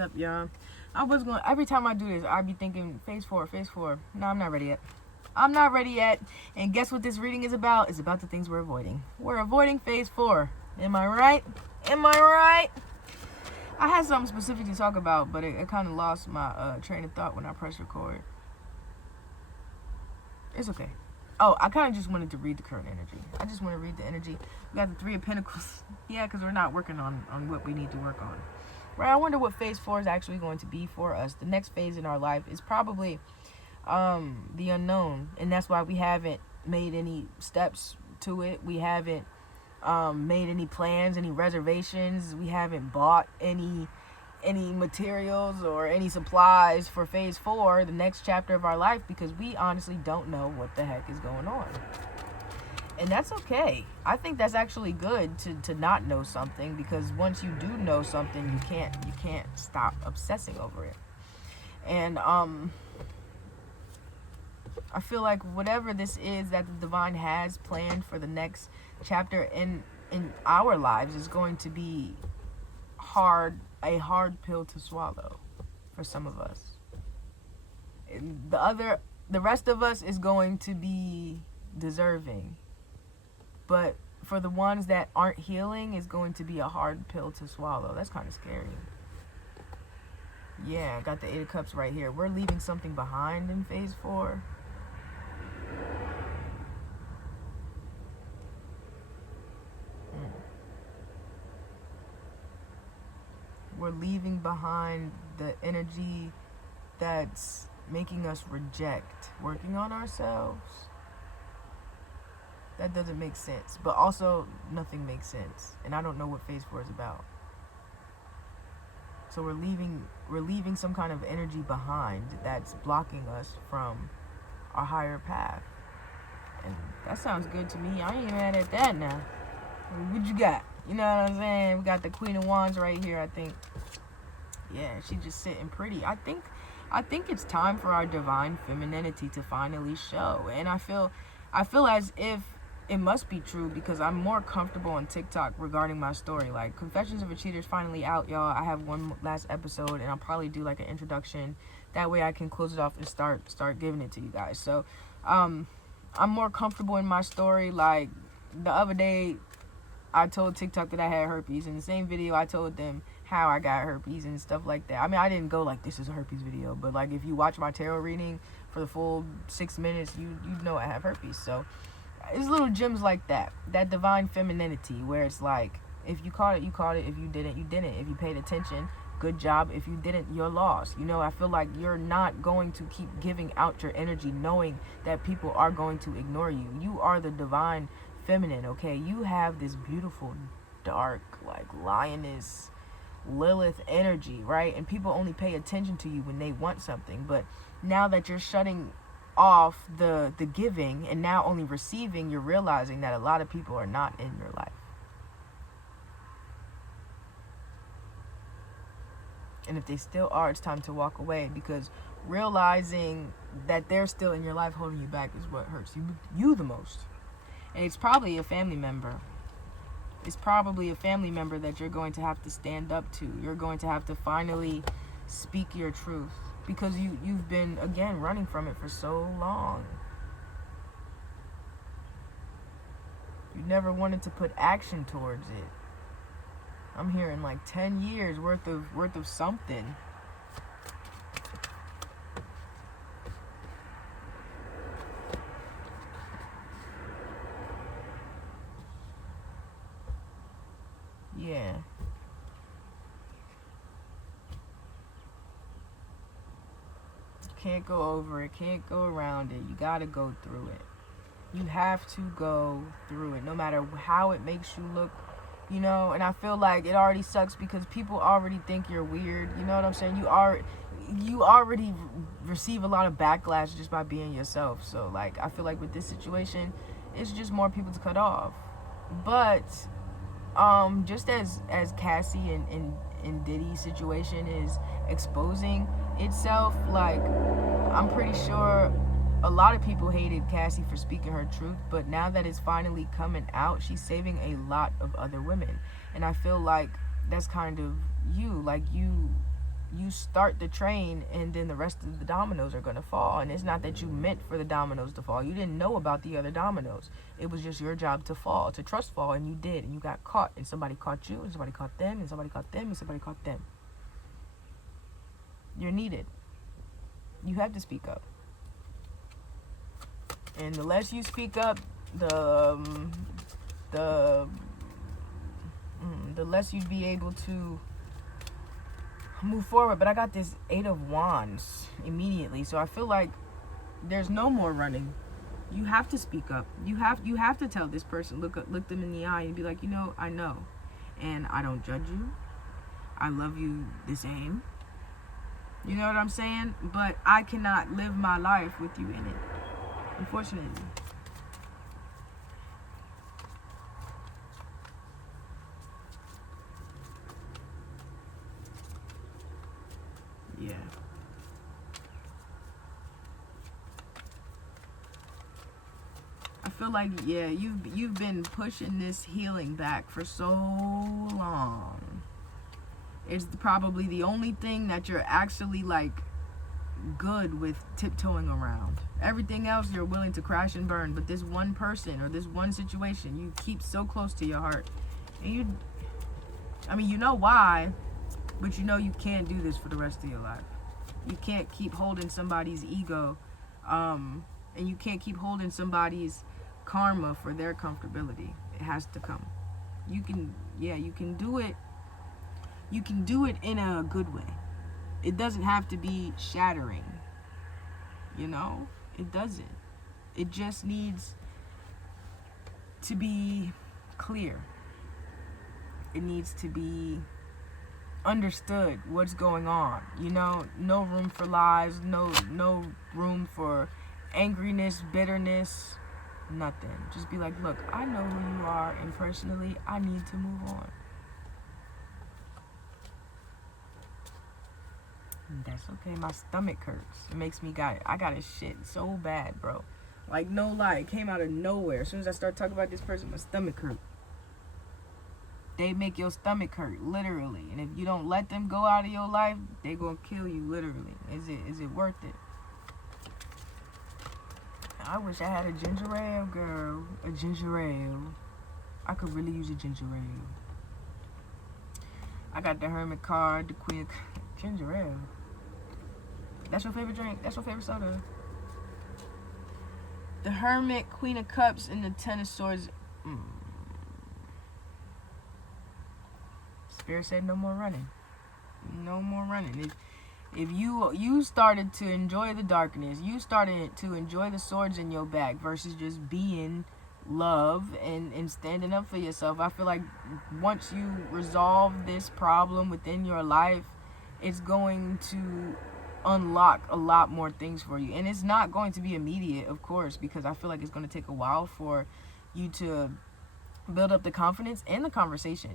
up, y'all? I was going, every time I do this, I be thinking, phase 4, phase 4. No, I'm not ready yet. I'm not ready yet. And guess what this reading is about? It's about the things we're avoiding. We're avoiding phase 4. Am I right? Am I right? I had something specific to talk about, but it kind of lost my train of thought when I pressed record. It's okay. Oh, I kind of just wanted to read the current energy. I just want to read the energy. We got the 3 of Pentacles. Yeah, because we're not working on what we need to work on. Right, I wonder what phase 4 is actually going to be for us. The next phase in our life is probably the unknown. And that's why we haven't made any steps to it. We haven't made any plans, any reservations. We haven't bought any materials or any supplies for phase 4, the next chapter of our life, because we honestly don't know what the heck is going on. And that's okay. I think that's actually good to not know something, because once you do know something, you can't stop obsessing over it. And I feel like whatever this is that the divine has planned for the next chapter in our lives is going to be a hard pill to swallow for some of us. And the rest of us is going to be deserving. But for the ones that aren't healing, it's going to be a hard pill to swallow. That's kind of scary. Yeah, I got the 8 of Cups right here. We're leaving something behind in phase 4. We're leaving behind the energy that's making us reject working on ourselves. That doesn't make sense. But also, nothing makes sense. And I don't know what phase 4 is about. So we're leaving some kind of energy behind that's blocking us from our higher path. And that sounds good to me. I ain't mad at that now. What you got? You know what I'm saying? We got the Queen of Wands right here, I think. Yeah, she's just sitting pretty. I think it's time for our divine femininity to finally show. And I feel as if it must be true, because I'm more comfortable on TikTok regarding my story. Like, Confessions of a Cheater is finally out, y'all. I have one last episode, and I'll probably do like an introduction. That way I can close it off and start giving it to you guys. So I'm more comfortable in my story. Like, the other day I told TikTok that I had herpes. In the same video, I told them how I got herpes and stuff like that. I mean, I didn't go like, this is a herpes video. But, like, if you watch my tarot reading for the full 6 minutes, you know I have herpes. So, it's little gems like that. That divine femininity where it's like, if you caught it, you caught it. If you didn't, you didn't. If you paid attention, good job. If you didn't, you're lost. You know, I feel like you're not going to keep giving out your energy knowing that people are going to ignore you. You are the divine feminine, okay? You have this beautiful, dark, like, lioness, Lilith energy, right? And people only pay attention to you when they want something. But now that you're shutting off the giving and now only receiving, you're realizing that a lot of people are not in your life. And if they still are, it's time to walk away, because realizing that they're still in your life holding you back is what hurts you the most. And it's probably a family member. It's probably a family member that you're going to have to stand up to. You're going to have to finally speak your truth, because you've been, again, running from it for so long. You never wanted to put action towards it. I'm hearing like 10 years worth of something. Yeah. Can't go over it. Can't go around it. You gotta go through it. You have to go through it, no matter how it makes you look, you know. And I feel like it already sucks because people already think you're weird. You know what I'm saying? You already receive a lot of backlash just by being yourself. So, like, I feel like with this situation, it's just more people to cut off. But just as Cassie and Diddy's situation is exposing itself, like, I'm pretty sure a lot of people hated Cassie for speaking her truth, but now that it's finally coming out, she's saving a lot of other women. And I feel like that's kind of you. Like, you start the train, and then the rest of the dominoes are going to fall. And it's not that you meant for the dominoes to fall. You didn't know about the other dominoes. It was just your job to fall, to trust fall, and you did. And you got caught, and somebody caught you, and somebody caught them, and somebody caught them, and somebody caught them. You're needed. You have to speak up. And the less you speak up, the less you'd be able to move forward. But I got this 8 of Wands immediately, so I feel like there's no more running. You have to speak up. You have to tell this person, look them in the eye and be like, I know, and I don't judge you. I love you the same. You know what I'm saying? But I cannot live my life with you in it, unfortunately. Yeah. I feel like, yeah, you've been pushing this healing back for so long. It's probably the only thing that you're actually like good with tiptoeing around. Everything else you're willing to crash and burn, but this one person or this one situation you keep so close to your heart. And you know why, but you can't do this for the rest of your life. You can't keep holding somebody's ego, and you can't keep holding somebody's karma for their comfortability. It has to come. You can do it. You can do it in a good way. It doesn't have to be shattering. It doesn't. It just needs to be clear. It needs to be understood what's going on. No room for lies, no room for angriness, bitterness, nothing. Just be like, look, I know who you are, and personally, I need to move on. That's okay. My stomach hurts. It makes me I got a shit so bad, bro. Like, no lie, it came out of nowhere. As soon as I start talking about this person, my stomach hurt. They make your stomach hurt, literally. And if you don't let them go out of your life, they gonna kill you, literally. Is it worth it? I wish I had a ginger ale, girl. A ginger ale. I could really use a ginger ale. I got the Hermit card, the Queen of ginger ale. That's your favorite drink? That's your favorite soda? The Hermit, Queen of Cups, and the Ten of Swords. Spirit said no more running. No more running. If you started to enjoy the darkness, you started to enjoy the swords in your back versus just being love and standing up for yourself. I feel like once you resolve this problem within your life, it's going to unlock a lot more things for you. And it's not going to be immediate, of course, because I feel like it's going to take a while for you to build up the confidence and the conversation,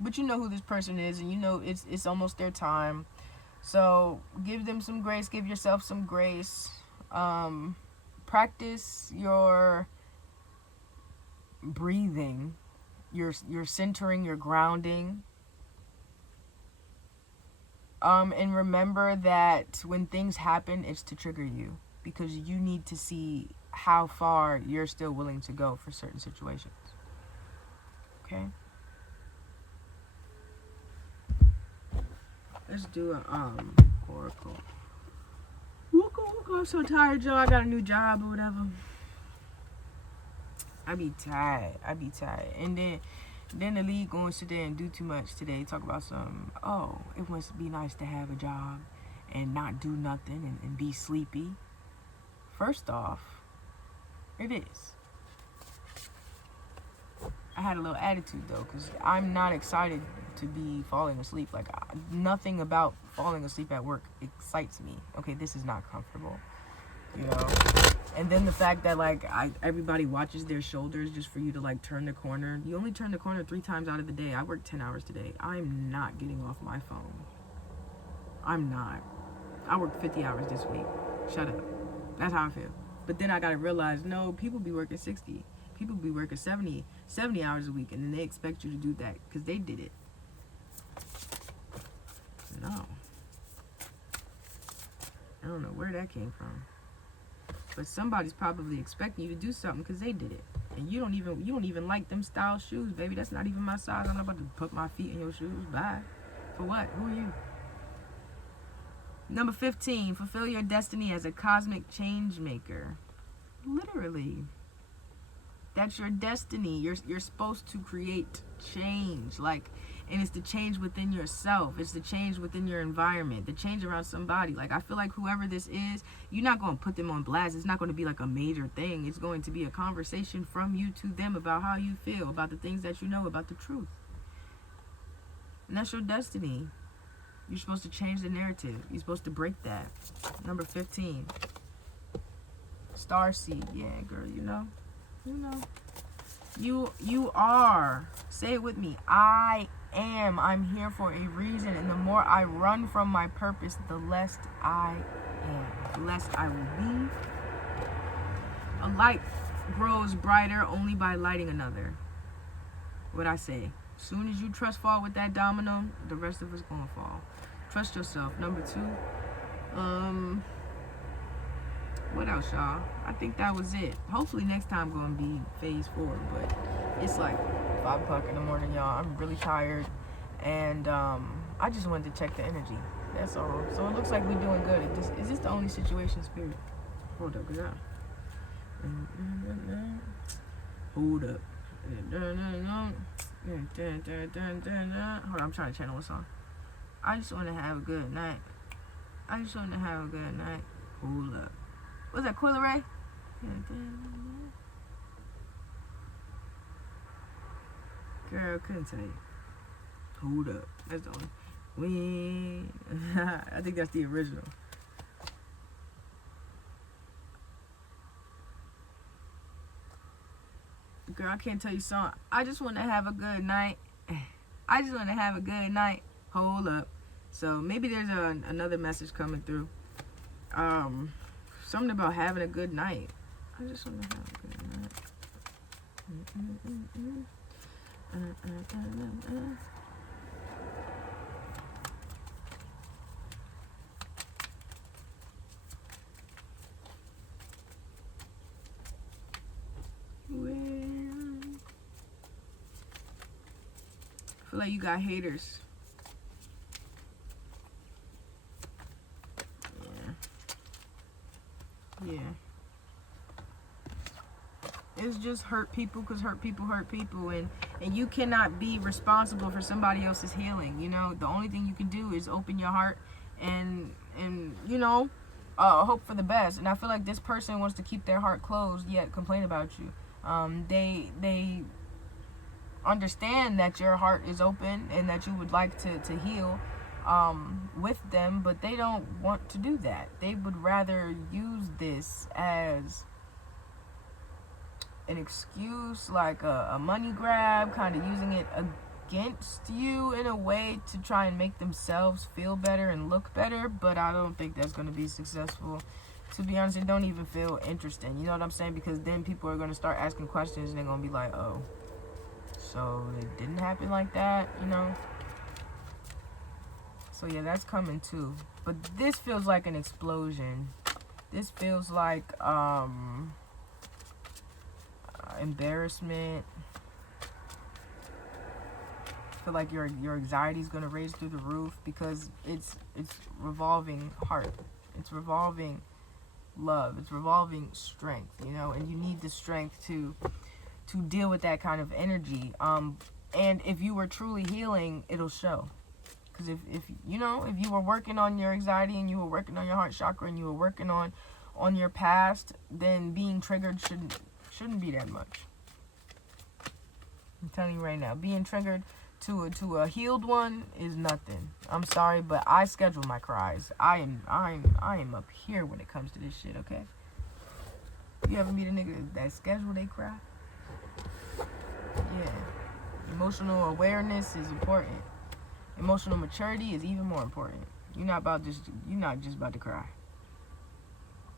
but you know who this person is, and it's almost their time. So give them some grace, give yourself some grace. Practice your breathing, your centering, your grounding. And remember that when things happen, it's to trigger you, because you need to see how far you're still willing to go for certain situations. Okay? Let's do an oracle. I'm so tired, Joe. I got a new job or whatever. I be tired. And then the league going to sit there and do too much today. Talk about it must be nice to have a job and not do nothing and be sleepy. First off, it is. I had a little attitude though, because I'm not excited to be falling asleep. Like, nothing about falling asleep at work excites me. Okay, this is not comfortable, And then the fact that everybody watches their shoulders just for you to turn the corner. You only turn the corner 3 times out of the day. I work 10 hours today. I'm not getting off my phone. I'm not. I worked 50 hours this week. Shut up. That's how I feel. But then I gotta realize, no, people be working 60. People be working 70 hours a week, and then they expect you to do that because they did it. And don't know where that came from. But somebody's probably expecting you to do something because they did it. And you don't even like them style shoes, baby. That's not even my size. I'm not about to put my feet in your shoes. Bye. For what? Who are you? Number 15, fulfill your destiny as a cosmic change maker. Literally. That's your destiny. You're supposed to create change. And it's the change within yourself. It's the change within your environment. The change around somebody. I feel like whoever this is, you're not going to put them on blast. It's not going to be like a major thing. It's going to be a conversation from you to them about how you feel, about the things that you know, about the truth. And that's your destiny. You're supposed to change the narrative. You're supposed to break that. Number 15. Starseed. Yeah, girl, you know. You are. Say it with me. I am. I'm here for a reason. And the more I run from my purpose, the less I am. The less I will be. A light grows brighter only by lighting another. What I say. As soon as you trust fall with that domino, the rest of us gonna fall. Trust yourself. Number 2. What else, y'all? I think that was it. Hopefully next time gonna be phase 4, but it's like 5 o'clock in the morning, y'all. I'm really tired, and I just wanted to check the energy. That's all. So it looks like we're doing good. Is this the only situation, Spirit? Hold up, yeah. Hold up. Hold on, I'm trying to channel a song. I just want to have a good night. I just want to have a good night. Hold up. Was that Quilla Ray? Girl, couldn't tell you. Hold up. That's the only. I think that's the original. Girl, I can't tell you song. I just want to have a good night. I just want to have a good night. Hold up. So maybe there's another message coming through. Something about having a good night. I just want to have a good night. I feel like you got haters. Yeah. It's just hurt people because hurt people hurt people, and you cannot be responsible for somebody else's healing. You know, the only thing you can do is open your heart and hope for the best. And I feel like this person wants to keep their heart closed yet complain about you. They understand that your heart is open and that you would like to heal with them, but they don't want to do that. They would rather use this as an excuse, like a money grab, kind of using it against you in a way to try and make themselves feel better and look better, but I don't think that's going to be successful. To be honest, it don't even feel interesting. You know what I'm saying? Because then people are going to start asking questions and they're going to be like, oh, so it didn't happen like that, you know? So yeah, that's coming too. But this feels like an explosion. This feels like embarrassment. I feel like your anxiety is gonna raise through the roof because it's revolving heart. It's revolving love. It's revolving strength, you know, and you need the strength to deal with that kind of energy. And if you were truly healing, it'll show. Because if you were working on your anxiety and you were working on your heart chakra and you were working on your past, then being triggered shouldn't be that much. I'm telling you right now, being triggered to a healed one is nothing. I'm sorry, but I schedule my cries. I am up here when it comes to this shit, okay? You ever meet a nigga that schedule they cry? Yeah. Emotional awareness is important. Emotional maturity is even more important. You're not just about to cry.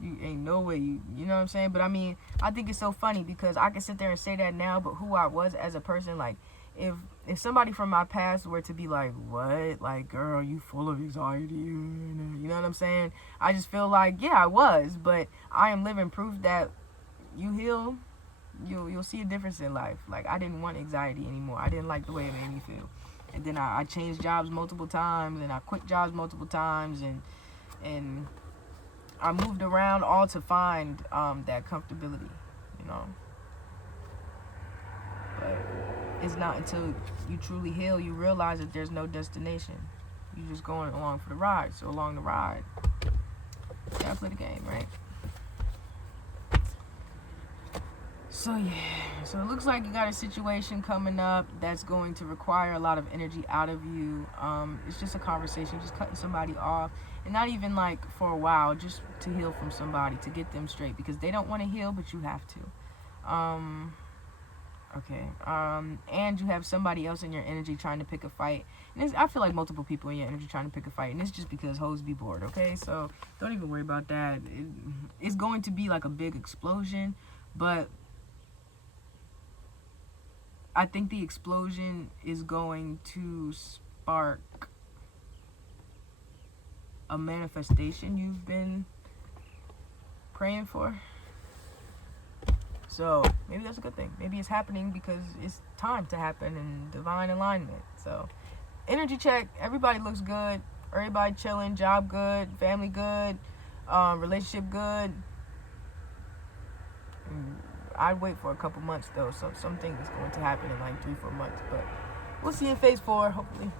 You ain't no way you know what I'm saying? But I mean, I think it's so funny because I can sit there and say that now, but who I was as a person, like, if somebody from my past were to be like, what, like, girl, you full of anxiety, you know what I'm saying, I just feel like, yeah, I was, but I am living proof that you heal, you'll see a difference in life. Like, I didn't want anxiety anymore. I didn't like the way it made me feel. And then I changed jobs multiple times, and I quit jobs multiple times, and I moved around all to find that comfortability, you know. But it's not until you truly heal you realize that there's no destination. You're just going along for the ride. So along the ride, you gotta play the game, right? So yeah, so it looks like you got a situation coming up that's going to require a lot of energy out of you. It's just a conversation, just cutting somebody off, and not even like for a while, just to heal from somebody, to get them straight, because they don't want to heal, but you have to. Okay. And you have somebody else in your energy trying to pick a fight. And I feel like multiple people in your energy trying to pick a fight. And it's just because hoes be bored, okay? So don't even worry about that. It's going to be like a big explosion. But I think the explosion is going to spark a manifestation you've been praying for. So maybe that's a good thing. Maybe it's happening because it's time to happen in divine alignment. So energy check. Everybody looks good. Everybody chilling. Job good. Family good. Relationship good. I'd wait for a couple months though. So something is going to happen in like 3-4 months. But we'll see in phase 4, hopefully.